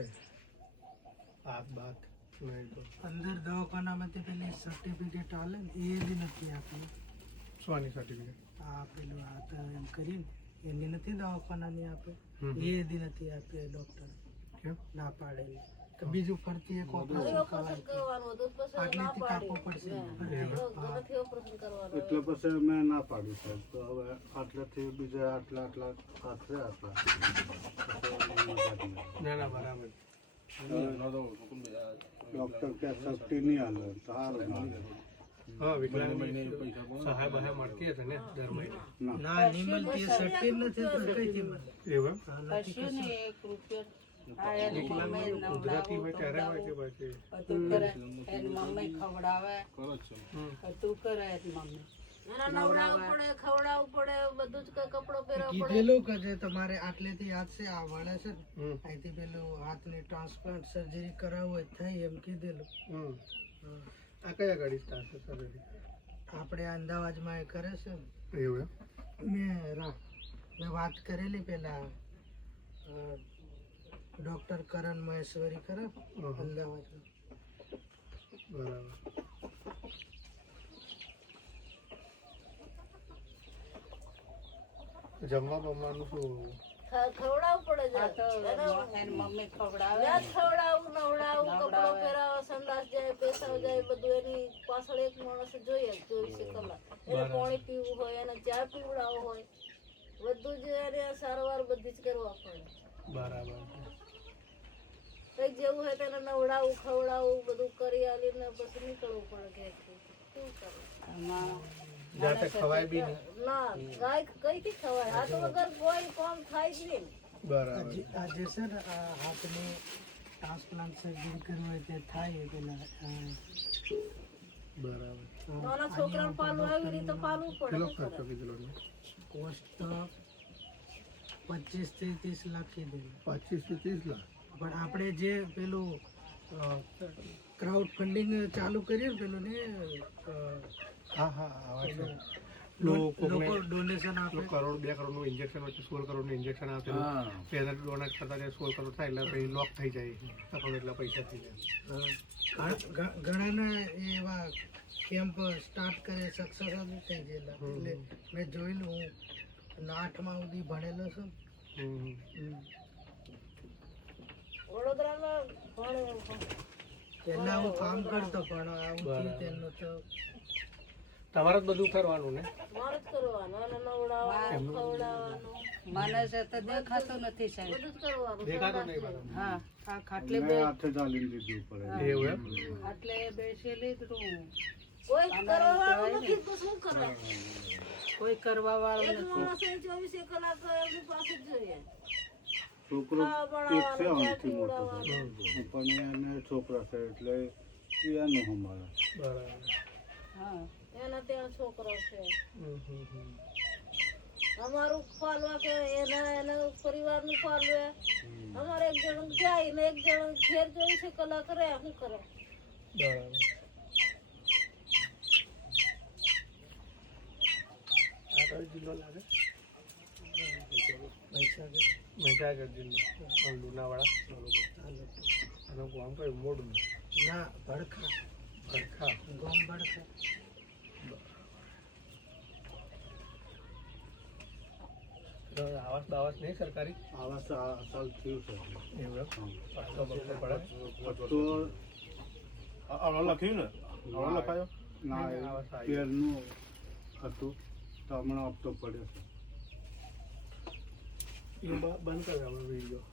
હશે આ બાત નહીં તો અંદર દવાખાનામાંથી પેલી સર્ટિફિકેટ આલે ને એ બી નથી આપી. સોની સર્ટિફિકેટ આ પેલું આ તો એમ કરીને એની નથી દવાખાનાની આપે એ બી નથી આપે ડૉક્ટર કેમ ના પાડેલી તો બીજું ફરતી એક ઓપરેશન આટલીથી કાપવું પડશે. એટલે પછી મેં ના પાડી સાહેબ તો હવે આટલાથી બીજા આટલા હાથે આટલા ના ના બરાબર ડૉક્ટર કે સસ્તી નહીં હાલે સારું ના હા વિકલાંગ સહાય બહાય મળતી હશે ને દર મહિને ના નિમલતી એ સર્ટી નથી તો કઈથી મળે એવું એમ હા, નથી કશું. કુદરતી હોય ત્યારે હોય કે પછી કીધેલું કે જે તમારે આટલેથી હાથ છે આ વળે છે ને અહીંથી પેલું હાથની ટ્રાન્સપ્લાન્ટ સર્જરી કરાવવું હોય થાય એમ કીધેલું. આ કયા ગાડી થશે સર્જરી આપણે અમદાવાદમાં એ કરે છે ને. એવું એમ મેં વાત કરેલી પેલા ડૉક્ટર કરણ મહેશ્વરી કરે અમદાવાદમાં. બરાબર જમવા બમવાનું શું ખવડાવવું પડે એની મમ્મી ખવડાવું નવડાવું કપડો પહેરાવો સંડાસ જાય પેશાબ જાય બધું એની પાછળ એક માણસ જોઈએ 24 કલાક. એને પાણી પીવું હોય એને ચા પીવડાવવો હોય બધું જ એને સારવાર બધી જ કરવા પડે. બરાબર કઈ જેવું હોય તેને નવડાવું ખવડાવું બધું કરી આલીને પછી નીકળવું પડે ઘેરથી. શું કરવું જાતે ખવાય બી નહીં ના ગાય કઈથી ખવાય હાથ વગર કોઈ કામ થાય જ નહીં. બરાબર આજે છે ને આ હાથની ટ્રાન્સપ્લાન્ટ સર્જરી કરવી હોય તે થાય પેલા બરાબર નાના છોકરાને પાલવું આવી રીતે પાલવું કેટલો પડે. ખર્ચો કીધેલો ને કોસ્ટ તો 25 થી 30 લાખ કીધેલું. 25 થી 30 લાખ પણ આપણે જે પેલું ક્રાઉડ ફંડિંગ ચાલુ કર્યું ને પેલું ને હા હા આવે છે લોકો ડોનેશન આપે. કરોડ 2 કરોડનું ઇન્જેક્શન વચ્ચે 16 કરોડનું ઇન્જેક્શન આપેલું પહેલા ડોનેટ કરતા 16 કરોડ થાય એટલે પછી લોક થઈ જાય આપણને એટલા પૈસા થઈ જાય. ઘણાના એવા કેમ્પ સ્ટાર્ટ કરે સક્સેસ થઈ ગયેલા. એટલે મેં જોયેલું હું 8મા સુધી ભણેલો છું. વડોદરામાં પહેલા હું કામ કરતો પણ આવું થયું તેનું તો તમારે જ બધું કરવાનું ને મારે જ કરવાનું અને નવડાવવાનું ખવડાવવાનું મને છે તો દેખાતું નથી સાહેબ. બધું જ કરવાનું. દેખાતો નહીં બરાબર હા આ ખાટલે મેં હાથે ચાલીને દીધું પડે એવું એમ ખાટલે બેસેલી જ હું. કોઈ કરવા વાળું નથી તો શું કરે? કોઈ કરવા વાળું એક નથી. માણસ 24 કલાક એમની પાસે જ જોઈએ. છોકરો એક છે આમથી મોટો છે પણ એને છોકરા છે એટલે એનું અમારા બરાબર હા એના ત્યાં છોકરો છે અમારું ફાલવા કે એના પરિવારનું ફાલવે અમારે એક જણ જાય ને એક જણ ઘેર 24 કલાક રહે શું કરે? બરાબર આ કયો જિલ્લો લાગે મહીસાગર જિલ્લો લુણાવાડા અને ગામ કયું મોડું ના ભડખા ખડખા ગોમ ભડખા. આવાસ બાવાસ નહીં સરકારી આવા સાલ થયું છે એવું એમ પાછો બગડો પડે તો લખ્યું ને લખાયો ના પેરનું હતું તો હમણાં આપતો પડ્યો છે એ બંધ કર્યો આપણે વિડીયો